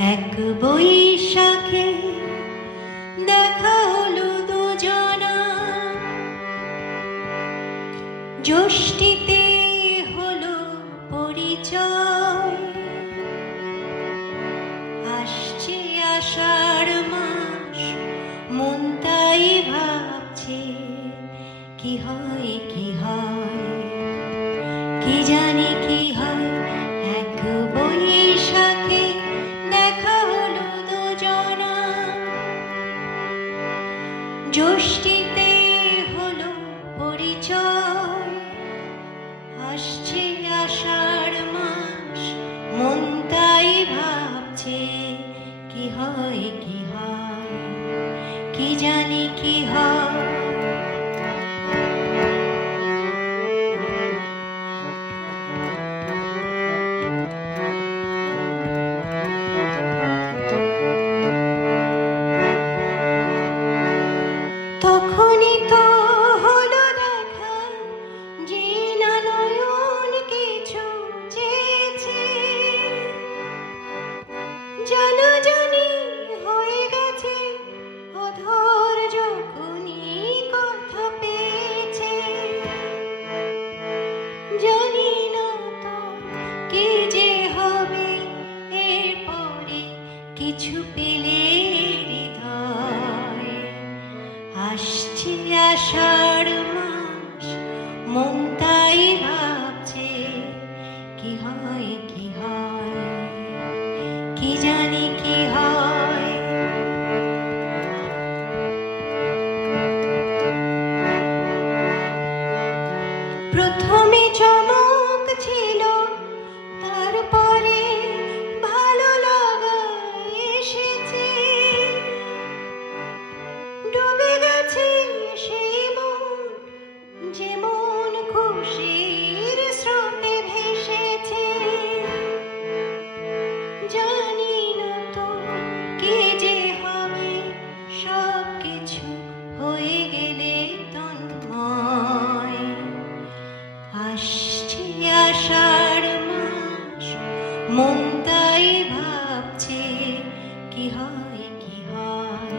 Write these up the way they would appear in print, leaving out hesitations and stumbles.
এক বৈশাখে দেখা হলো দুজনা, জ্যৈষ্ঠীতে হলো পরিচয়। আসছে আষাঢ় মাস, মন তাই ভাবছে কি হয় কি হয়, কি জানি কি হয়। এক বৈশাখে দেখা হলো দুজনা, জ্যৈষ্ঠীতে হলো পরিচয়। আসছে আষাঢ় মাস, মন তাই ভাবছে কি হয় কি হয়, কি জানি কি হয়। তখনই তো হলো দেখা, যে না নয়ন কিছু চেয়েছে, জানাজানি হয়ে গেছে অধর যখনই কথা পেয়েছে। জানি না তো কি যে হবে এরপরে, কিছু পেলে হৃদয়। আসছে আষাঢ় মাস, মন তাই ভাবছে কি হয় কি হয়, কি জানি কি হয়। প্রথমে চমক ছিল, তারপরে ভালো লাগা এসেছে। ডুবে গেছে সেই মন, যেমন খুশির স্রোতে ভেসেছে। জানি না তো কি যে হবে, সব কিছু হয়ে গেলে তন্ময়। আসছে আষাঢ় মাস, মন তাই ভাবছে কি হয় কি হয়,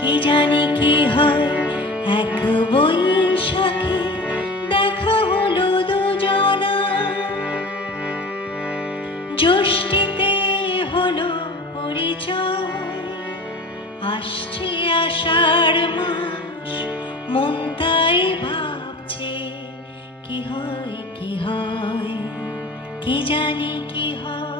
কি জানি কি হয়। এক বৈশাখে দেখা হলো দুজনা, জ্যৈষ্ঠীতে হলো পরিচয়। আসছে আষাঢ় মাস, মন তাই ভাবছে কি হয় কি হয়, কি জানি কি হয়।